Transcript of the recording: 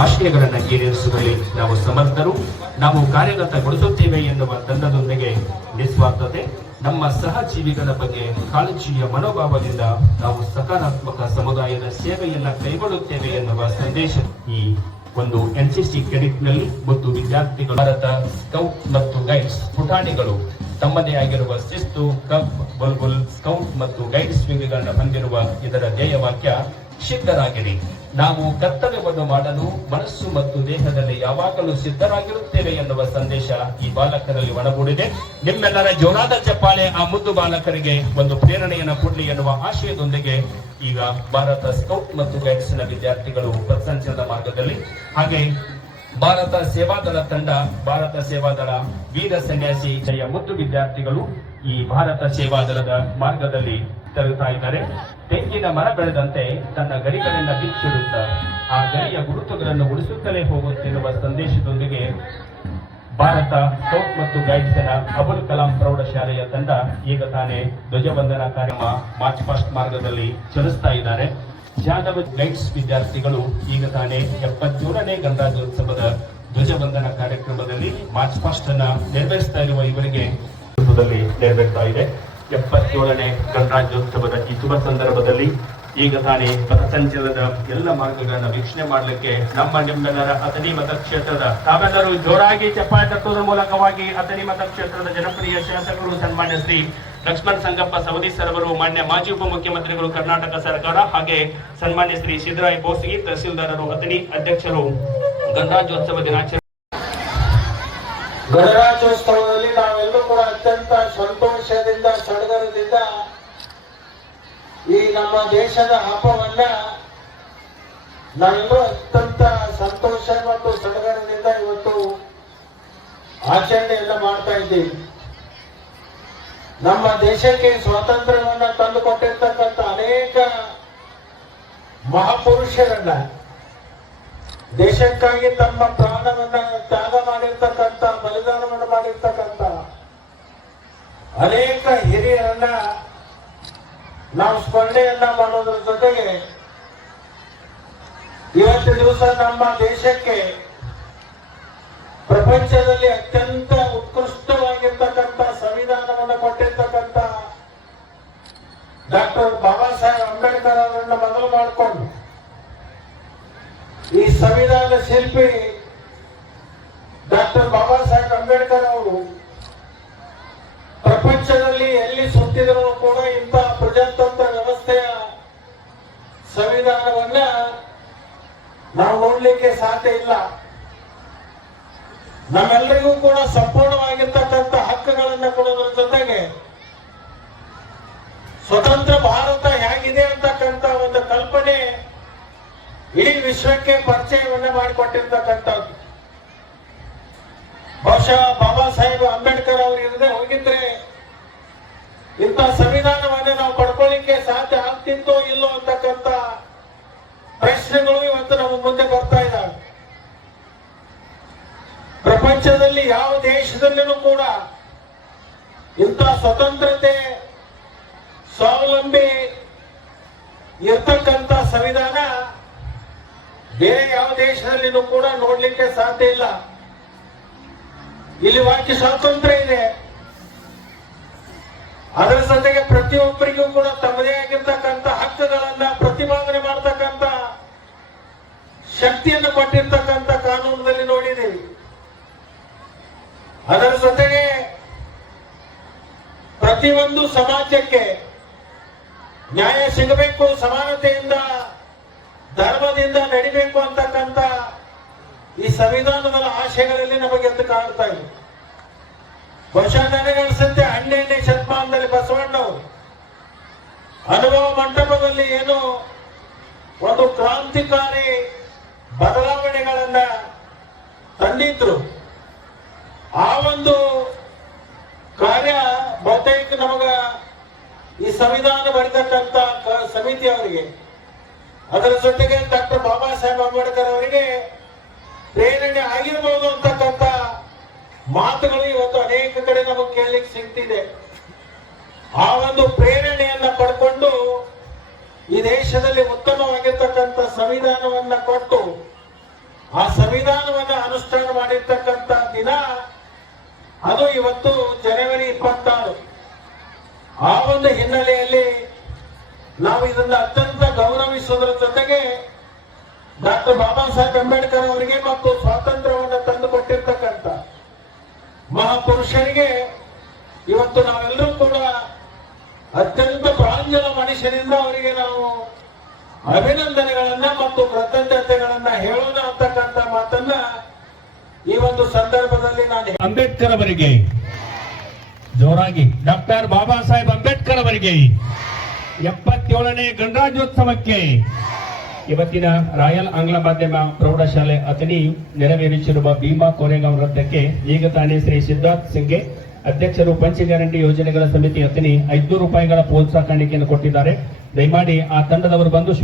ಆಶಯಗಳನ್ನು ಈಡೇರಿಸುವಲ್ಲಿ ನಾವು ಸಮರ್ಥರು, ನಾವು ಕಾರ್ಯಗತಗೊಳಿಸುತ್ತೇವೆ ಎನ್ನುವ ತಂಡದೊಂದಿಗೆ ನಿಸ್ವಾರ್ಥತೆ, ನಮ್ಮ ಸಹಜೀವಿಗಳ ಬಗ್ಗೆ ಕಾಳಜಿಯ ಮನೋಭಾವದಿಂದ ನಾವು ಸಕಾರಾತ್ಮಕ ಸಮುದಾಯದ ಸೇವೆಯನ್ನ ಕೈಗೊಳ್ಳುತ್ತೇವೆ ಎನ್ನುವ ಸಂದೇಶ ಈ ಒಂದು ಎನ್ಸಿಸಿ ಕೆಡೆಟ್ನಲ್ಲಿ ಮತ್ತು ವಿದ್ಯಾರ್ಥಿಗಳು ಭಾರತ ಸ್ಕೌಟ್ ಮತ್ತು ಗೈಡ್ಸ್ ಪುಟಾಣಿಗಳು ತಮ್ಮದೇ ಆಗಿರುವ ಶಿಸ್ತು, ಕಪ್, ಬುಲ್ಬುಲ್, ಸ್ಕೌಟ್ ಮತ್ತು ಗೈಡ್ಸ್ ವಿಂಗ್ಗಳನ್ನು ಹೊಂದಿರುವ ಇದರ ಧ್ಯೇಯವಾಕ್ಯ ಸಿದ್ಧರಾಗಿರಿ. ನಾವು ಕರ್ತವ್ಯವನ್ನು ಮಾಡಲು ಮನಸ್ಸು ಮತ್ತು ದೇಹದಲ್ಲಿ ಯಾವಾಗಲೂ ಸಿದ್ಧರಾಗಿರುತ್ತೇವೆ ಎನ್ನುವ ಸಂದೇಶ ಈ ಬಾಲಕರಲ್ಲಿ ಒಳಗೂಡಿದೆ. ನಿಮ್ಮೆಲ್ಲರ ಜೋರಾದ ಚಪ್ಪಾಳೆ ಆ ಮುದ್ದು ಬಾಲಕರಿಗೆ ಒಂದು ಪ್ರೇರಣೆಯನ್ನು ಕೊಡಲಿ ಎನ್ನುವ ಆಶಯದೊಂದಿಗೆ ಈಗ ಭಾರತ ಸ್ಕೌಟ್ ಮತ್ತು ಗೈಡ್ಸ್ನ ವಿದ್ಯಾರ್ಥಿಗಳು ಪಥಸಂಚಲನದ ಮಾರ್ಗದಲ್ಲಿ, ಹಾಗೆ ಭಾರತ ಸೇವಾದಳ ತಂಡ, ಭಾರತ ಸೇವಾದಳ ವೀರ ಸನ್ಯಾಸಿ ಮುದ್ದು ವಿದ್ಯಾರ್ಥಿಗಳು ಈ ಭಾರತ ಸೇವಾದಳದ ಮಾರ್ಗದಲ್ಲಿ ತೆರಳುತ್ತಾ ಇದ್ದಾರೆ. ತೆಂಗಿನ ಮರ ಬೆಳೆದಂತೆ ತನ್ನ ಗರಿಗಳಿಂದ ಬಿಚ್ಚಿಡುತ್ತ ಆ ಗರಿಯ ಗುರುತುಗಳನ್ನು ಉಳಿಸುತ್ತಲೇ ಹೋಗುತ್ತಿರುವ ಸಂದೇಶದೊಂದಿಗೆ ಭಾರತ ಸ್ಕೌಟ್ ಮತ್ತು ಗೈಡ್ಸ್ನ ಅಬುಲ್ ಕಲಾಂ ಪ್ರೌಢಶಾಲೆಯ ತಂಡ ಈಗ ತಾನೇ ಧ್ವಜವಂದನಾ ಕಾರ್ಯಕ್ರಮ ಮಾರ್ಚ್ ಪಾಸ್ಟ್ ಮಾರ್ಗದಲ್ಲಿ ಚಲಿಸ್ತಾ ಇದ್ದಾರೆ. ಜಾದವ್ ಗೈಡ್ಸ್ ವಿದ್ಯಾರ್ಥಿಗಳು ಈಗ ತಾನೇ 77ನೇ ಗಣರಾಜ್ಯೋತ್ಸವದ ಧ್ವಜವಂದನಾ ಕಾರ್ಯಕ್ರಮದಲ್ಲಿ ಮಾರ್ಚ್ ಪಾಸ್ಟ್ ಅನ್ನ ನೆರವೇರಿಸ್ತಾ ಇರುವ ಇವರಿಗೆ ನೆರವೇರ್ತಾ ಇದೆ. 77ನೇ ಗಣರಾಜ್ಯೋತ್ಸವದ ಈ ಶುಭ ಸಂದರ್ಭದಲ್ಲಿ ಈಗ ತಾನೇ ಪಥಸಂಚಲನದ ಎಲ್ಲ ಮಾರ್ಗಗಳನ್ನು ವೀಕ್ಷಣೆ ಮಾಡಲಿಕ್ಕೆ ನಿಮ್ಮೆಲ್ಲರ ಅಥಣಿ ಮತಕ್ಷೇತ್ರದ ತಾವೆಲ್ಲರೂ ಜೋರಾಗಿ ಚಪ್ಪಾಳೆ ತಟ್ಟುವುದರ ಮೂಲಕವಾಗಿ ಅಥಣಿ ಮತಕ್ಷೇತ್ರದ ಜನಪ್ರಿಯ ಶಾಸಕರು ಸನ್ಮಾನ್ಯ ಶ್ರೀ ಲಕ್ಷ್ಮಣ್ ಸಂಗಪ್ಪ ಸವದಿ ಸರ್ ಅವರು, ಮಾನ್ಯ ಮಾಜಿ ಉಪಮುಖ್ಯಮಂತ್ರಿಗಳು ಕರ್ನಾಟಕ ಸರ್ಕಾರ, ಹಾಗೆ ಸನ್ಮಾನ್ಯ ಶ್ರೀ ಸಿದ್ದರಾಯ ಬೋಸಗಿ ತಹಸೀಲ್ದಾರರು ಅಥಣಿ ಅಧ್ಯಕ್ಷರು ಗಣರಾಜ್ಯೋತ್ಸವ ದಿನಾಚರಣೆ ಗಣರಾಜ್ಯೋತ್ಸವದಲ್ಲಿ ನಾವೆಲ್ಲರೂ ಕೂಡ ಅತ್ಯಂತ ಸಂತೋಷದಿಂದ ಸಡಗರದಿಂದ ಈ ನಮ್ಮ ದೇಶದ ಹಬ್ಬವನ್ನ ನಾವೆಲ್ಲರೂ ಅತ್ಯಂತ ಸಂತೋಷ ಮತ್ತು ಸಡಗರದಿಂದ ಇವತ್ತು ಆಚರಣೆಯನ್ನ ಮಾಡ್ತಾ ಇದ್ದೀವಿ. ನಮ್ಮ ದೇಶಕ್ಕೆ ಸ್ವಾತಂತ್ರ್ಯವನ್ನ ತಂದುಕೊಟ್ಟಿರ್ತಕ್ಕಂಥ ಅನೇಕ ಮಹಾಪುರುಷರನ್ನ, ದೇಶಕ್ಕಾಗಿ ತಮ್ಮ ಪ್ರಾಣವನ್ನ ತ್ಯಾಗ ಮಾಡಿರ್ತಕ್ಕಂಥ, ಬಲಿದಾನವನ್ನು ಮಾಡಿರ್ತಕ್ಕಂಥ ಅನೇಕ ಹಿರಿಯರನ್ನ ನಾವು ಸ್ಮರಣೆಯನ್ನ ಮಾಡೋದ್ರ ಜೊತೆಗೆ ಇವತ್ತು ದಿವಸ ನಮ್ಮ ದೇಶಕ್ಕೆ ಪ್ರಪಂಚದಲ್ಲಿ ಅತ್ಯಂತ ಉತ್ಕೃಷ್ಟವಾಗಿರ್ತಕ್ಕಂಥ ಸಂವಿಧಾನವನ್ನು ಕೊಟ್ಟಿರ್ತಕ್ಕಂಥ ಡಾಕ್ಟರ್ ಬಾಬಾ ಸಾಹೇಬ್ ಅಂಬೇಡ್ಕರ್ ಅವರನ್ನ ಮೊದಲು ಮಾಡಿಕೊಂಡು ಈ ಸಂವಿಧಾನ ಶಿಲ್ಪಿ ಡಾಕ್ಟರ್ ಬಾಬಾ ಸಾಹೇಬ್ ಅಂಬೇಡ್ಕರ್ ಅವರು ಪ್ರಪಂಚದಲ್ಲಿ ಎಲ್ಲಿ ಸುತ್ತಿದರೂ ಕೂಡ ಇಂತಹ ಪ್ರಜಾತಂತ್ರ ವ್ಯವಸ್ಥೆಯ ಸಂವಿಧಾನವನ್ನ ನಾವು ನೋಡ್ಲಿಕ್ಕೆ ಸಾಧ್ಯ ಇಲ್ಲ. ನಮ್ಮೆಲ್ಲರಿಗೂ ಕೂಡ ಸಂಪೂರ್ಣವಾಗಿರ್ತಕ್ಕಂಥ ಹಕ್ಕುಗಳನ್ನು ಕೊಡೋದ್ರ ಜೊತೆಗೆ ಸ್ವತಂತ್ರ ಭಾರತ ಹೇಗಿದೆ ಅಂತಕ್ಕಂಥ ಒಂದು ಕಲ್ಪನೆ ಇಡೀ ವಿಶ್ವಕ್ಕೆ ಪರಿಚಯವನ್ನ ಮಾಡಿಕೊಟ್ಟಿರ್ತಕ್ಕಂಥದ್ದು. ಬಹುಶಃ ಬಾಬಾ ಸಾಹೇಬ್ ಅಂಬೇಡ್ಕರ್ ಅವರು ಇರದೆ ಹೋಗಿದ್ರೆ ಇಂಥ ಸಂವಿಧಾನವನ್ನ ನಾವು ಪಡ್ಕೊಳ್ಳಿಕ್ಕೆ ಸಾಧ್ಯ ಆಗ್ತಿತ್ತೋ ಇಲ್ಲೋ ಅಂತಕ್ಕಂಥ ಪ್ರಶ್ನೆಗಳು ಇವತ್ತು ನಮ್ಮ ಮುಂದೆ ಬರ್ತಾ ಇದ್ದಾವೆ. ಪ್ರಪಂಚದಲ್ಲಿ ಯಾವ ದೇಶದಲ್ಲಿನೂ ಕೂಡ ಇಂಥ ಸ್ವತಂತ್ರತೆ, ಸ್ವಾವಲಂಬಿ ಇರ್ತಕ್ಕಂಥ ಸಂವಿಧಾನ ಬೇರೆ ಯಾವ ದೇಶದಲ್ಲಿನೂ ಕೂಡ ನೋಡ್ಲಿಕ್ಕೆ ಸಾಧ್ಯ ಇಲ್ಲ. ಇಲ್ಲಿ ವಾಕ್ಯ ಸ್ವಾತಂತ್ರ್ಯ ಇದೆ, ಅದರ ಜೊತೆಗೆ ಪ್ರತಿಯೊಬ್ಬರಿಗೂ ಕೂಡ ತಮ್ಮದೇ ಆಗಿರ್ತಕ್ಕಂಥ ಹಕ್ಕುಗಳನ್ನ ಪ್ರತಿಪಾದನೆ ಮಾಡತಕ್ಕಂಥ ಶಕ್ತಿಯನ್ನು ಕೊಟ್ಟಿರ್ತಕ್ಕಂಥ ಕಾನೂನಿನಲ್ಲಿ ನೋಡಿದ್ದೀವಿ. ಅದರ ಜೊತೆಗೆ ಪ್ರತಿಯೊಂದು ಸಮಾಜಕ್ಕೆ ನ್ಯಾಯ ಸಿಗಬೇಕು, ಸಮಾನತೆಯಿಂದ ಧರ್ಮದಿಂದ ನಡಿಬೇಕು ಅಂತಕ್ಕಂಥ ಈ ಸಂವಿಧಾನದ ಆಶಯಗಳಲ್ಲಿ ನಮಗೆ ಎದ್ದು ಕಾಣ್ತಾ ಇದೆ. ಬಹುಶಃ ನನಗನ್ಸುತ್ತೆ 12ನೇ ಶತಮಾನದಲ್ಲಿ ಬಸವಣ್ಣವರು ಅನುಭವ ಮಂಟಪದಲ್ಲಿ ಏನು ಒಂದು ಕ್ರಾಂತಿಕಾರಿ ಬದಲಾವಣೆಗಳನ್ನ ತಂದಿದ್ರು. ಆ ಒಂದು ಕಾರ್ಯ ಬಹುತೇಕ ನಮಗ ಈ ಸಂವಿಧಾನ ಬರೆತಕ್ಕಂಥ ಸಮಿತಿ ಅವರಿಗೆ, ಅದರ ಜೊತೆಗೆ ಡಾಕ್ಟರ್ ಬಾಬಾ ಸಾಹೇಬ್ ಅಂಬೇಡ್ಕರ್ ಅವರಿಗೆ ಪ್ರೇರಣೆ ಆಗಿರಬಹುದು ಅಂತಕ್ಕಂಥ ಮಾತುಗಳು ಇವತ್ತು ಅನೇಕ ಕಡೆ ನಮಗೆ ಕೇಳಲಿಕ್ಕೆ ಸಿಗ್ತಿದೆ. ಆ ಒಂದು ಪ್ರೇರಣೆಯನ್ನ ಪಡ್ಕೊಂಡು ಈ ದೇಶದಲ್ಲಿ ಉತ್ತಮವಾಗಿರ್ತಕ್ಕಂಥ ಸಂವಿಧಾನವನ್ನ ಕೊಟ್ಟು ಆ ಸಂವಿಧಾನವನ್ನ ಅನುಷ್ಠಾನ ಮಾಡಿರ್ತಕ್ಕಂಥ ದಿನ ಅದು ಇವತ್ತು ಜನವರಿ 26. ಆ ಒಂದು ಹಿನ್ನೆಲೆಯಲ್ಲಿ ನಾವು ಇದನ್ನ ಅತ್ಯಂತ ಗೌರವಿಸುವುದರ ಜೊತೆಗೆ ಡಾಕ್ಟರ್ ಬಾಬಾ ಸಾಹೇಬ್ ಅಂಬೇಡ್ಕರ್ ಅವರಿಗೆ ಮತ್ತು ಸ್ವಾತಂತ್ರ್ಯವನ್ನು ತಂದು ಕೊಟ್ಟಿರ್ತಕ್ಕಂಥ ಮಹಾಪುರುಷರಿಗೆ ಇವತ್ತು ನಾವೆಲ್ಲರೂ ಕೂಡ ಅತ್ಯಂತ ಪ್ರಾಂಜಲ ಮನುಷ್ಯರಿಂದ ಅವರಿಗೆ ನಾವು ಅಭಿನಂದನೆಗಳನ್ನ ಮತ್ತು ಕೃತಜ್ಞತೆಗಳನ್ನ ಹೇಳೋಣ ಅಂತಕ್ಕಂಥ ಮಾತನ್ನ ಈ ಒಂದು ಸಂದರ್ಭದಲ್ಲಿ ನಾನು ಅಂಬೇಡ್ಕರ್ ಅವರಿಗೆ ಜೋರಾಗಿ ಡಾಕ್ಟರ್ ಬಾಬಾ ಸಾಹೇಬ್ ಅಂಬೇಡ್ಕರ್ ಅವರಿಗೆ 77ನೇ ಗಣರಾಜ್ಯೋತ್ಸವಕ್ಕೆ ಇವತ್ತಿನ ರಾಯಲ್ ಆಂಗ್ಲ ಮಾಧ್ಯಮ ಪ್ರೌಢಶಾಲೆ ಅತನಿ ನೆರವೇರಿಸಿರುವ ಭೀಮಾ ಕೋರೆಗಾಂವ್ ವೃತ್ತಕ್ಕೆ ಈಗ ತಾನೇ ಶ್ರೀ ಸಿದ್ಧಾರ್ಥ್ ಸಿಂಗ್ಗೆ ಅಧ್ಯಕ್ಷರು ಪಂಚ ಗ್ಯಾರಂಟಿ ಯೋಜನೆಗಳ ಸಮಿತಿ ಅತನಿ 500 ರೂಪಾಯಿಗಳ ಪ್ರೋತ್ಸಾಹ ಕಾಣಿಕೆಯನ್ನು ಕೊಟ್ಟಿದ್ದಾರೆ. ದಯಮಾಡಿ ಆ ತಂಡದವರು ಬಂದು